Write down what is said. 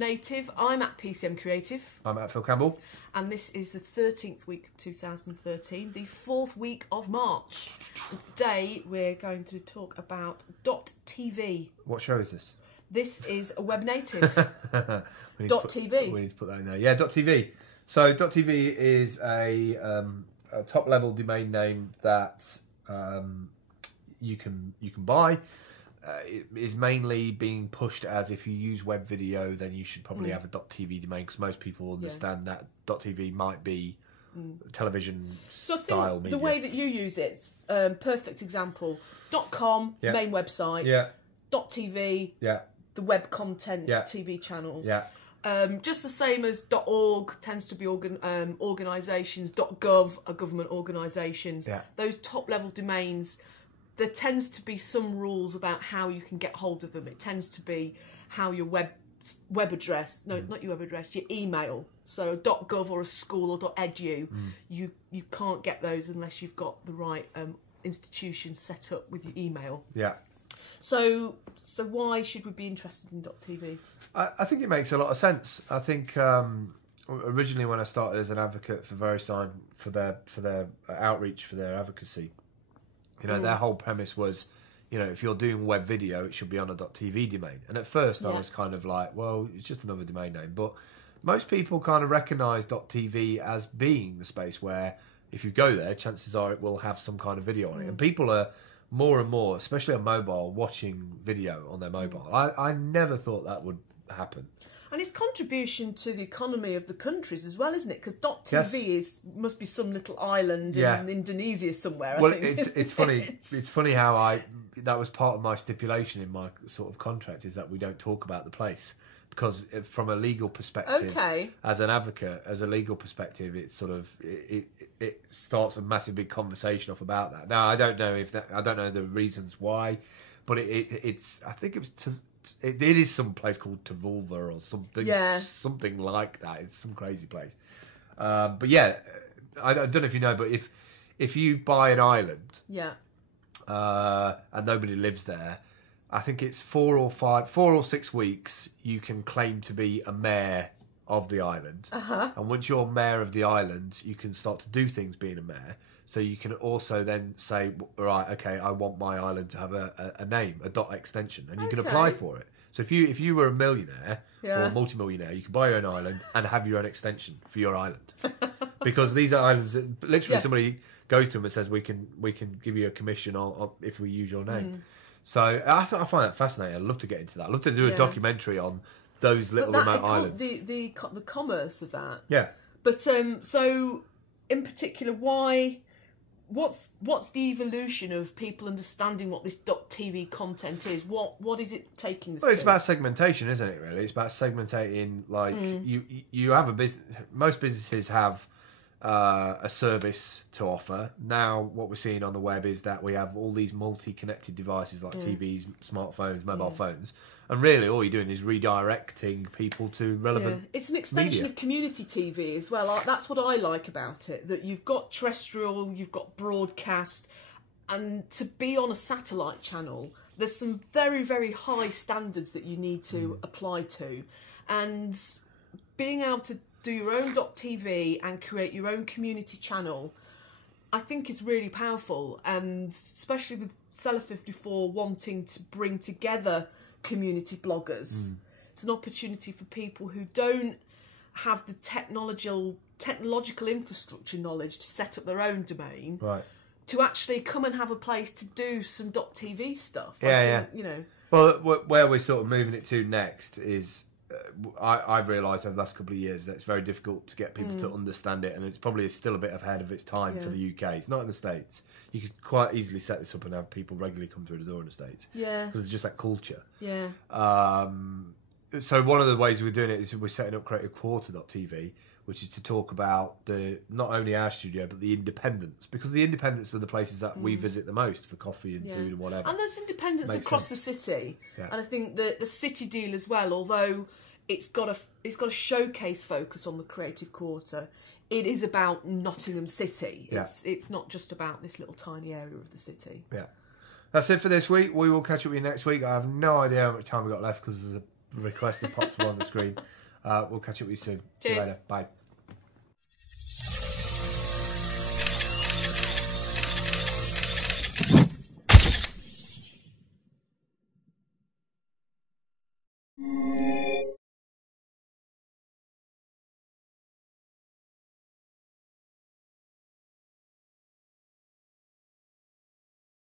Webnative. I'm at PCM Creative. I'm at Phil Campbell. And this is the 13th week of 2013, the 4th week of March. And today we're going to talk about .tv. What show is this? This is a Webnative. .tv. We need to put that in there. Yeah, .tv. So .tv is a top-level domain name that you can buy. It is mainly being pushed as if you use web video, then you should probably have a .tv domain, because most people understand that .tv might be television style media. The way that you use it, perfect example. .com, main website. .tv, the web content TV channels. Just the same as .org tends to be organisations. .gov are government organisations. Those top-level domains, there tends to be some rules about how you can get hold of them. It tends to be how your web address, no, not your web address, your email. So .gov or a school or .edu, you can't get those unless you've got the right institution set up with your email. So why should we be interested in .tv? I think it makes a lot of sense. I think originally when I started as an advocate for VeriSign, for their outreach, for their advocacy, you know, their whole premise was, you know, if you're doing web video, it should be on a .tv domain. And at first I was kind of like, well, it's just another domain name. But most people kind of recognise .tv as being the space where if you go there, chances are it will have some kind of video on it. And people are more and more, especially on mobile, watching video on their mobile. I never thought that would happen. And it's contribution to the economy of the countries as well, isn't it? Because .tv must be some little island in Indonesia somewhere. Well, I think, it's funny. It's funny how that was part of my stipulation in my sort of contract, is that we don't talk about the place, because from a legal perspective, as an advocate, as a legal perspective, it's sort of it starts a massive big conversation off about that. Now I don't know the reasons why, but it's I think it was it is some place called Tavulva or something, something like that. It's some crazy place. But yeah, I don't know if you know, but if you buy an island, and nobody lives there, I think it's 4 or 6 weeks you can claim to be a mayor of the island. And once you're mayor of the island, you can start to do things being a mayor. So you can also then say, right, okay, I want my island to have a name, a dot extension, and you can apply for it. So if you were a millionaire or a multimillionaire, you could buy your own island and have your own extension for your island. Because these are islands that literally somebody goes to them and says, we can give you a commission on if we use your name. So I find that fascinating. I'd love to get into that. I'd love to do a documentary on those little remote islands. The commerce of that. Yeah. But so in particular, what's the evolution of people understanding what this .tv content is? What is it taking us to? It's about segmentation, isn't it, really? It's about segmentating, like, you have a business. Most businesses have a service to offer. Now what we're seeing on the web is that we have all these multi-connected devices like TVs, smartphones, mobile phones, and really all you're doing is redirecting people to relevant It's an extension of community TV as well. That's what I like about it, that you've got terrestrial, you've got broadcast, and to be on a satellite channel, there's some very, very high standards that you need to apply to, and being able to do your own .tv and create your own community channel, I think is really powerful, and especially with Seller 54 wanting to bring together community bloggers. It's an opportunity for people who don't have the technological infrastructure knowledge to set up their own domain, to actually come and have a place to do some .tv stuff. I think, you know. Well, where we're sort of moving it to next is, I've realised over the last couple of years that it's very difficult to get people to understand it, and it's probably still a bit ahead of its time for the UK. It's not in the States. You could quite easily set this up and have people regularly come through the door in the States. Because it's just that culture. So one of the ways we're doing it is we're setting up Creative Quarter.tv, which is to talk about not only our studio but the independents, because the independents are the places that we visit the most for coffee and food and whatever. And there's independents across the city, and I think the city deal as well, although it's got a showcase focus on the Creative Quarter, it is about Nottingham City. It's not just about this little tiny area of the city. That's it for this week. We will catch up with you next week. I have no idea how much time we've got left because there's a request that popped up on the screen. We'll catch up with you soon. See you Cheers. later. Bye.